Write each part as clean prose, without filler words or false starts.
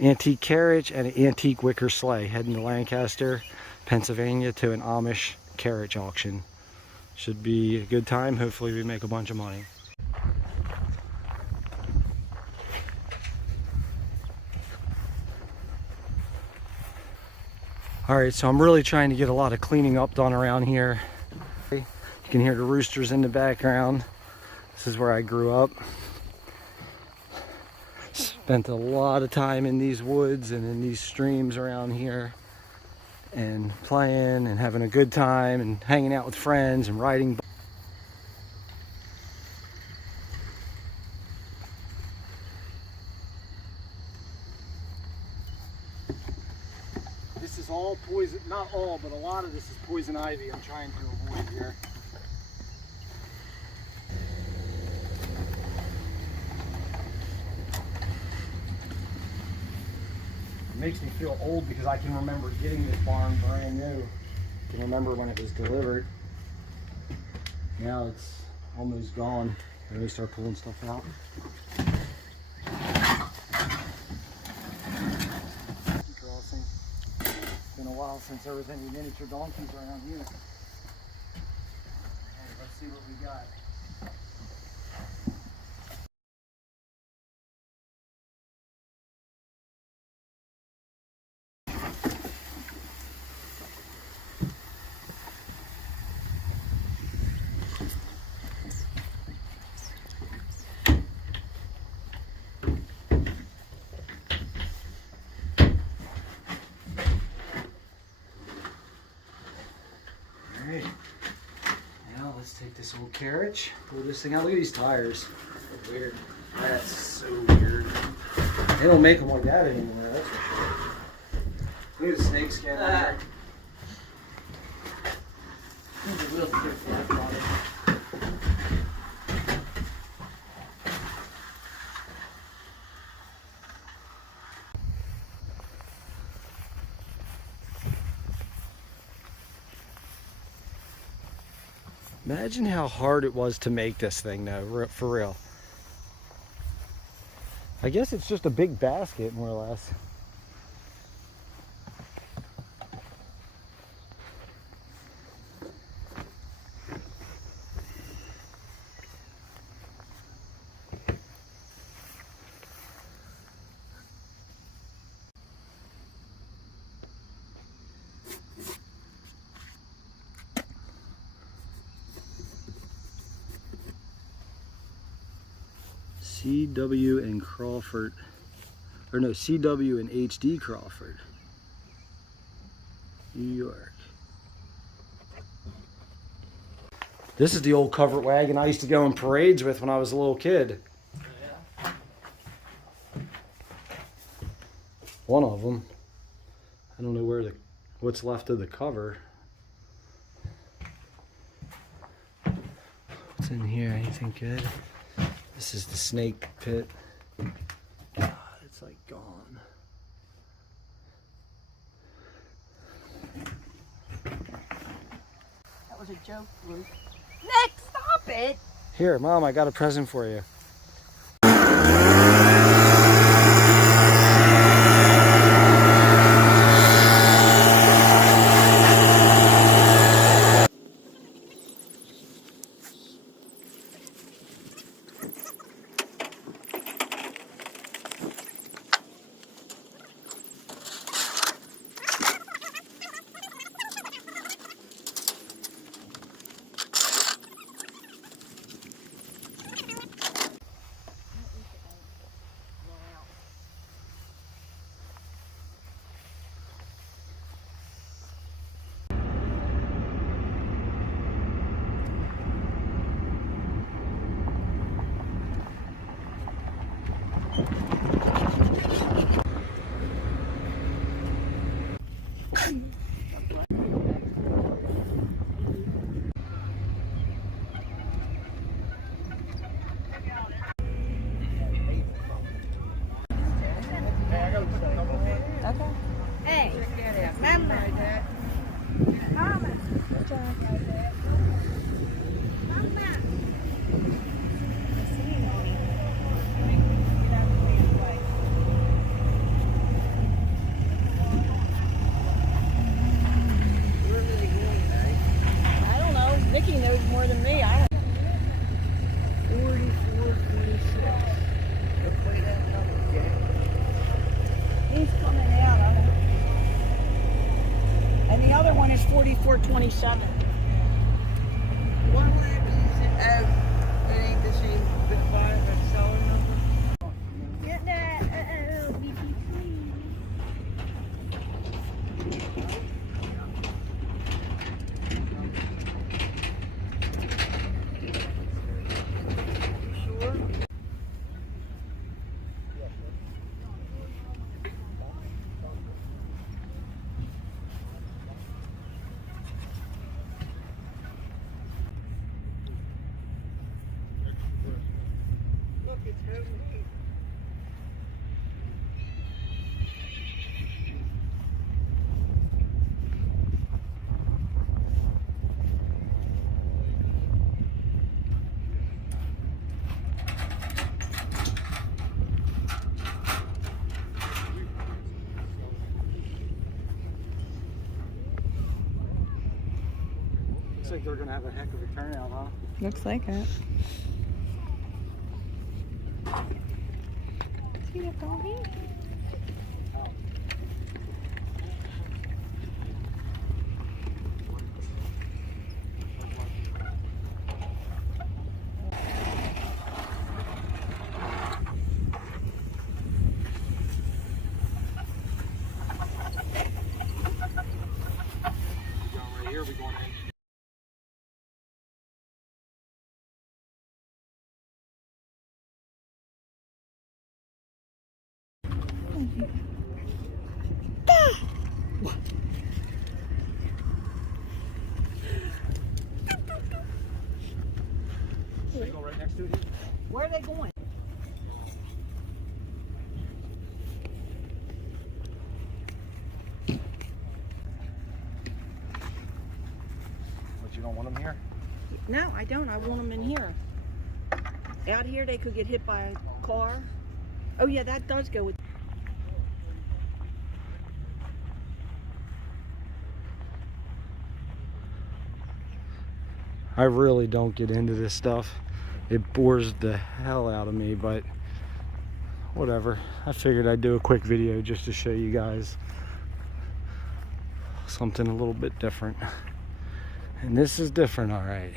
antique carriage and an antique wicker sleigh heading to Lancaster, Pennsylvania to an Amish carriage auction. Should be a good time. Hopefully we make a bunch of money. Alright, so I'm really trying to get a lot of cleaning up done around here. You can hear the roosters in the background. This is where I grew up. Spent a lot of time in these woods and in these streams around here, and playing and having a good time and hanging out with friends and riding. This is all poison, not all, but a lot of this is poison ivy I'm trying to avoid here. It makes me feel old because I can remember getting this barn brand new. I can remember when it was delivered. Now it's almost gone. I really start pulling stuff out. Crossing. It's been a while since there was any miniature donkeys around here. Alright, let's see what we got. Alright, now let's take this old carriage, pull this thing out. Look at these tires. They're weird. That's so weird. They don't make them like that anymore, that's for sure. Look at the snake skin on there. There's a real thick flesh on it. Imagine how hard it was to make this thing though, for real. I guess it's just a big basket, more or less. CW and Crawford, or no, CW and HD Crawford, New York. This is the old covered wagon I used to go in parades with when I was a little kid. Yeah. One of them. I don't know what's left of the cover. What's in here? Anything good? This is the snake pit. God, it's like gone. That was a joke, Luke. Nick, stop it! Here, Mom, I got a present for you. Hey, Mama. Mama. 4427. What would it be? It ain't the same buyer or seller number? Get that BP3. Sure. Look, it's homemade. Looks like they're gonna have a heck of a turnout, huh? Looks like it. See the doggy? Right here, we going in. They go right next to it here. Where are they going? But you don't want them here? No, I don't. I want them in here. Out here, they could get hit by a car. Oh, yeah, that does go with. I really don't get into this stuff. It bores the hell out of me, but whatever. I figured I'd do a quick video just to show you guys something a little bit different. And this is different, all right.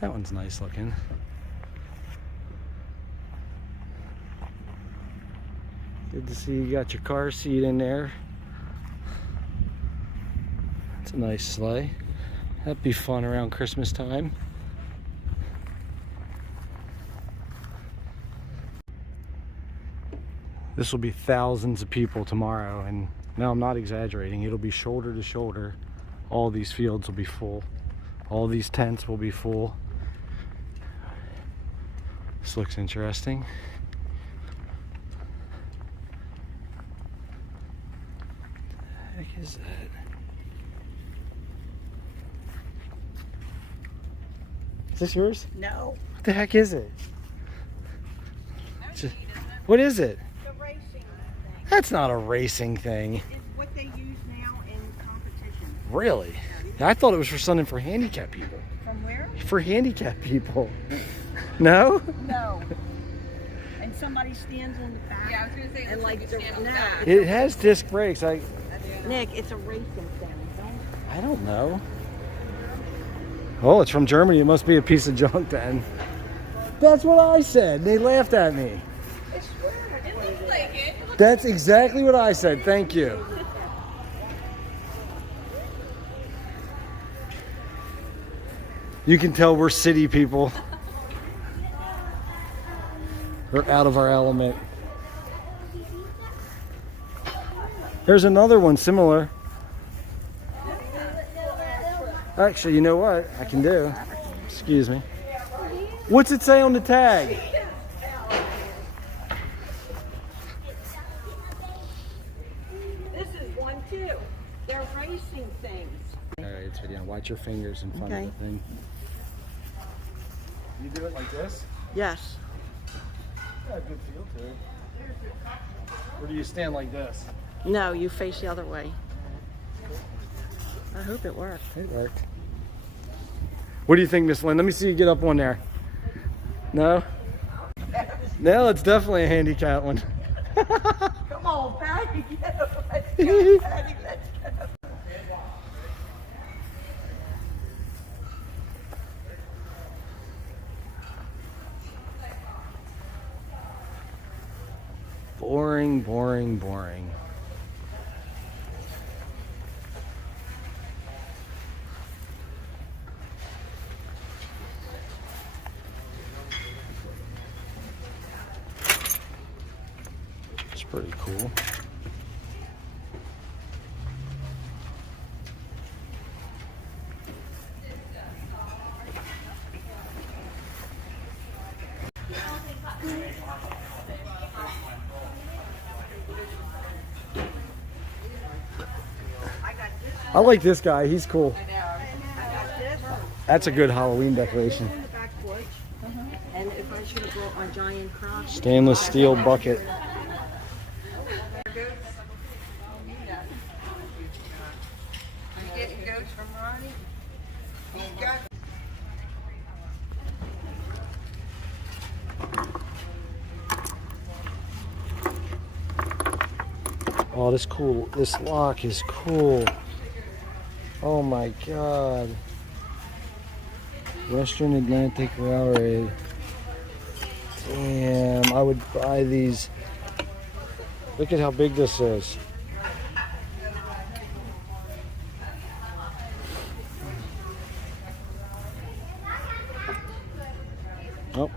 That one's nice looking. Good to see you got your car seat in there. It's a nice sleigh. That'd be fun around Christmas time. This will be thousands of people tomorrow, and no, I'm not exaggerating. It'll be shoulder to shoulder. All these fields will be full. All these tents will be full. This looks interesting. What the heck is that? Is this yours? No. What the heck is it? What is it? The racing thing. That's not a racing thing. It's what they use now in competition. Really? I thought it was for something for handicapped people. From where? For handicapped people. No? No. And somebody stands on the back. Yeah, I was gonna say, and like stand on the no, back. It has disc brakes. Nick, it's a racing thing. I don't know. Oh, it's from Germany. It must be a piece of junk then. That's what I said. They laughed at me. It looks like it. That's exactly what I said. Thank you. You can tell we're city people. We're out of our element. There's another one similar. Actually, you know what I can do? Excuse me. What's it say on the tag? This is one too. They're racing things. All right, it's video. Watch your fingers in front Okay. of the thing. You do it like this? Yes. Got a good feel to it. Or do you stand like this? No, you face the other way. I hope it worked. It worked. What do you think, Miss Lynn? Let me see you get up on there. No? No, it's definitely a handicap one. Come on, Patty. Let's go, Patty. Let's go. getting boring. It's pretty cool. I like this guy. He's cool. That's a good Halloween decoration. In the back porch. And if I should have brought my giant crock. Stainless steel bucket. Are you getting goats from Ronnie? He's got Oh, this lock is cool. Oh my God. Western Atlantic Railroad. Damn, I would buy these. Look at how big this is. Oh.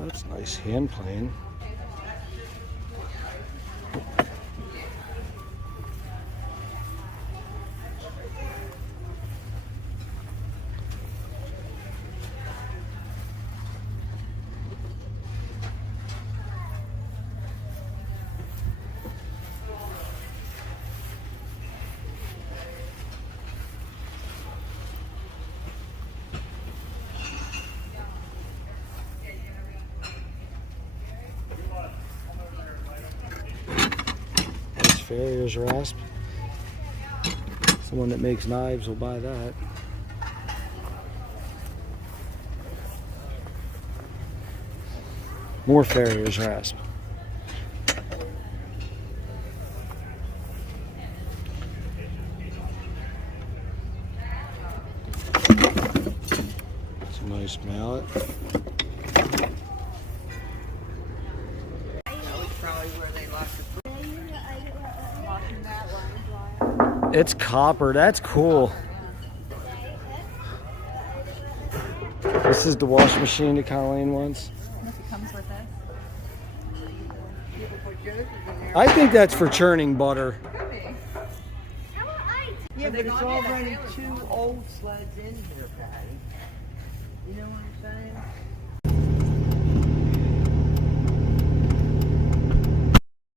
That's nice hand plane. Farrier's rasp. Someone that makes knives will buy that. More Farrier's rasp. It's a nice mallet. probably where they lost the It's copper. That's cool. This is the wash machine that Colleen wants. If it comes with this. people put Joseph in there. I think that's for churning butter. Yeah, but it's already two old sleds in here, Patty. You know what I'm saying?